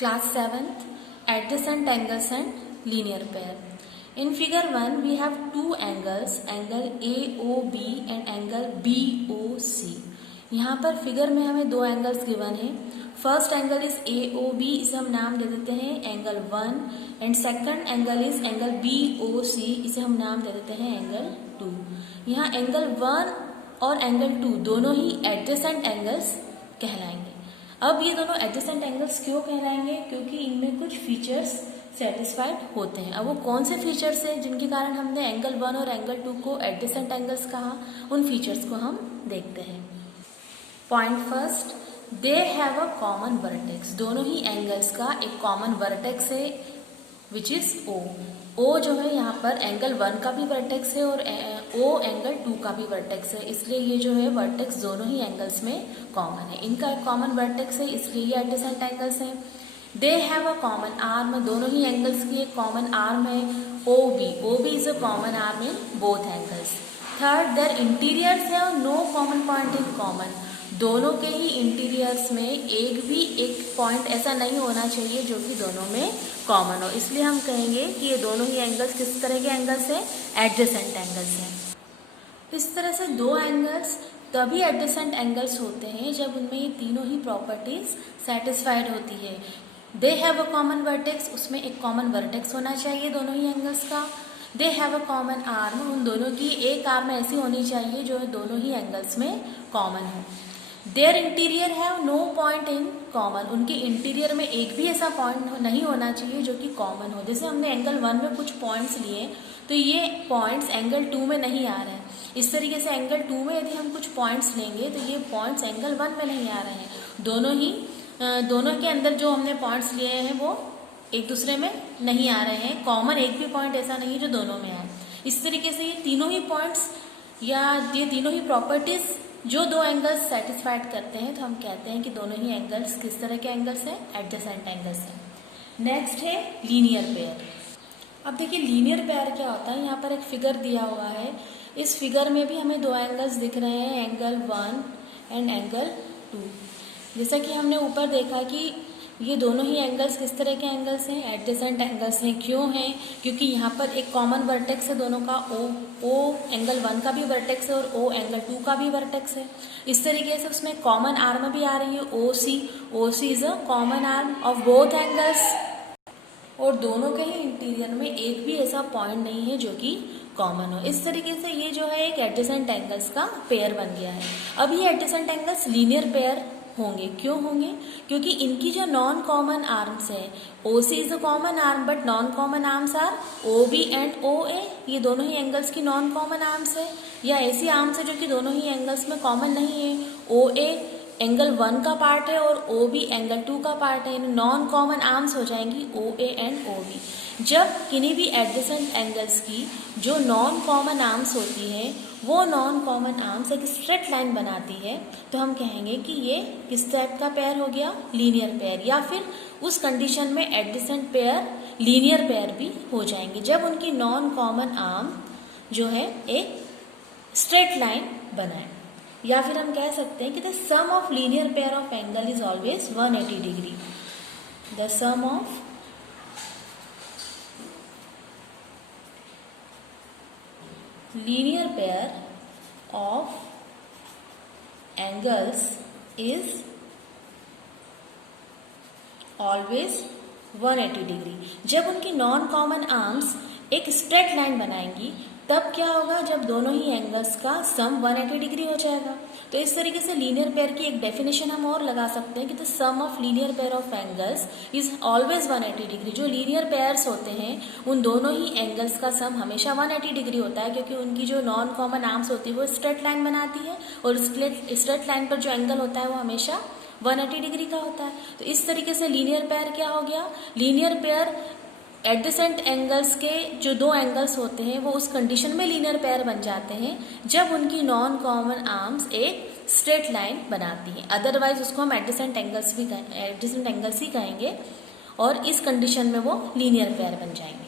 Class 7th, adjacent angles and linear pair. In figure 1 we have two angles, angle AOB and angle BOC. यहाँ पर figure में हमें दो angles given है. First angle is AOB, इसे हम नाम दे देते हैं angle 1 and second angle is angle BOC, इसे हम नाम दे देते हैं एंगल 2. यहाँ एंगल 1 और एंगल 2 दोनों ही एडजेसेंट एंगल्स कहलाएंगे. अब ये दोनों एडजेसेंट एंगल्स क्यों कहलाएंगे? क्योंकि इनमें कुछ फीचर्स सेटिस्फाइड होते हैं. अब वो कौन से फीचर्स हैं जिनके कारण हमने एंगल 1 और एंगल 2 को एडजेसेंट एंगल्स कहा, उन फीचर्स को हम देखते हैं. Point first, they have a common vertex. दोनों ही एंगल्स का एक कॉमन वर्टेक्स है विच इज O. O जो है यहाँ पर एंगल 1 का भी वर्टेक्स है और O एंगल 2 का भी वर्टेक्स है, इसलिए ये जो है वर्टेक्स दोनों ही एंगल्स में कॉमन है. इनका एक कॉमन वर्टेक्स है, इसलिए ये एडजेसेंट एंगल्स हैं. They have a common arm. दोनों ही एंगल्स की एक कॉमन आर्म है OB. OB is a common arm in both angles. Third, there interiors have no common point in common. दोनों के ही इंटीरियर्स में एक भी एक पॉइंट ऐसा नहीं होना चाहिए जो कि दोनों में कॉमन हो, इसलिए हम कहेंगे कि ये दोनों ही एंगल्स किस तरह के एंगल्स हैं? एडजेसेंट एंगल्स हैं. इस तरह से दो एंगल्स तभी एडजेसेंट एंगल्स होते हैं जब उनमें ये तीनों ही प्रॉपर्टीज सेटिस्फाइड होती है. दे हैव अ कॉमन वर्टेक्स, उसमें एक कॉमन वर्टेक्स होना चाहिए दोनों ही एंगल्स का. दे हैव अ कॉमन आर्म, उन दोनों की एक आर्म ऐसी होनी चाहिए जो दोनों ही एंगल्स में कॉमन हो. Their interior have no point in common, उनके इंटीरियर में एक भी ऐसा पॉइंट नहीं होना चाहिए जो कि कॉमन हो. जैसे हमने एंगल 1 में कुछ पॉइंट्स लिए तो ये पॉइंट्स एंगल 2 में नहीं आ रहे हैं. इस तरीके से एंगल 2 में यदि हम कुछ पॉइंट्स लेंगे तो ये पॉइंट्स एंगल 1 में नहीं आ रहे हैं. दोनों के अंदर जो हमने पॉइंट्स लिए हैं वो एक दूसरे में नहीं आ रहे हैं. कॉमन एक भी पॉइंट ऐसा नहीं है जो दोनों में आए. इस तरीके से ये तीनों ही पॉइंट्स या ये तीनों ही प्रॉपर्टीज जो दो एंगल्स सेटिस्फाइड करते हैं तो हम कहते हैं कि दोनों ही एंगल्स किस तरह के एंगल्स हैं? एडजेसेंट एंगल्स हैं. नेक्स्ट है लीनियर पेयर. अब देखिए लीनियर पेयर क्या होता है. यहाँ पर एक फिगर दिया हुआ है. इस फिगर में भी हमें दो एंगल्स दिख रहे हैं, एंगल 1 एंड एंगल 2. जैसा कि हमने ऊपर देखा कि ये दोनों ही एंगल्स किस तरह के एंगल्स हैं? एडजेसेंट एंगल्स हैं. क्यों हैं? क्योंकि यहाँ पर एक कॉमन वर्टेक्स है दोनों का O एंगल 1 का भी वर्टेक्स है और O एंगल 2 का भी वर्टेक्स है. इस तरीके से उसमें कॉमन आर्म भी आ रही है OC is a common arm of both angles. और दोनों के ही इंटीरियर में एक भी ऐसा पॉइंट नहीं है जो कि कॉमन हो. इस तरीके से ये जो है एक एडजेसेंट एंगल्स का पेयर बन गया है. अब ये एडजेसेंट एंगल्स लीनियर पेयर होंगे. क्यों होंगे? क्योंकि इनकी जो नॉन कॉमन आर्म्स है, OC is a common arm but non common arms are OB and OA. ये दोनों ही एंगल्स की नॉन कॉमन आर्म्स है या ऐसी आर्म्स है जो कि दोनों ही एंगल्स में कॉमन नहीं है. OA एंगल 1 का पार्ट है और OB एंगल 2 का पार्ट है. नॉन कॉमन आर्म्स हो जाएंगी OA एंड OB. जब किन्हीं भी एडजेसेंट एंगल्स की जो नॉन कॉमन आर्म्स होती है वो नॉन कॉमन आर्म्स एक स्ट्रेट लाइन बनाती है तो हम कहेंगे कि ये किस टाइप का पेयर हो गया? Linear pair. या फिर उस कंडीशन में एडजेसेंट पेयर लीनियर पेयर भी हो जाएंगे जब उनकी नॉन कॉमन आर्म जो है एक स्ट्रेट लाइन बनाए. या फिर हम कह सकते हैं कि the sum of linear pair of angle is always 180 degree. The sum of linear pair of angles is always 180 degree. जब उनकी नॉन कॉमन आर्म्स एक स्ट्रेट लाइन बनाएंगी तब क्या होगा? जब दोनों ही एंगल्स का सम 180 डिग्री हो जाएगा. तो इस तरीके से लीनियर पेयर की एक डेफिनेशन हम और लगा सकते हैं कि the sum of linear pair of angles is always 180 degree. जो लीनियर पेयर्स होते हैं उन दोनों ही एंगल्स का सम हमेशा 180 डिग्री होता है क्योंकि उनकी जो नॉन कॉमन आर्म्स होती है वो स्ट्रेट लाइन बनाती है और स्ट्रेट लाइन पर जो एंगल होता है वो हमेशा 180 डिग्री का होता है. तो इस तरीके से लीनियर पेयर क्या हो गया? लीनियर पेयर एडजेसेंट एंगल्स के जो दो एंगल्स होते हैं वो उस कंडीशन में लीनियर पेयर बन जाते हैं जब उनकी नॉन कॉमन आर्म्स एक स्ट्रेट लाइन बनाती हैं. अदरवाइज उसको हम एडजेसेंट एंगल्स ही कहेंगे और इस कंडीशन में वो लीनियर पेयर बन जाएंगे.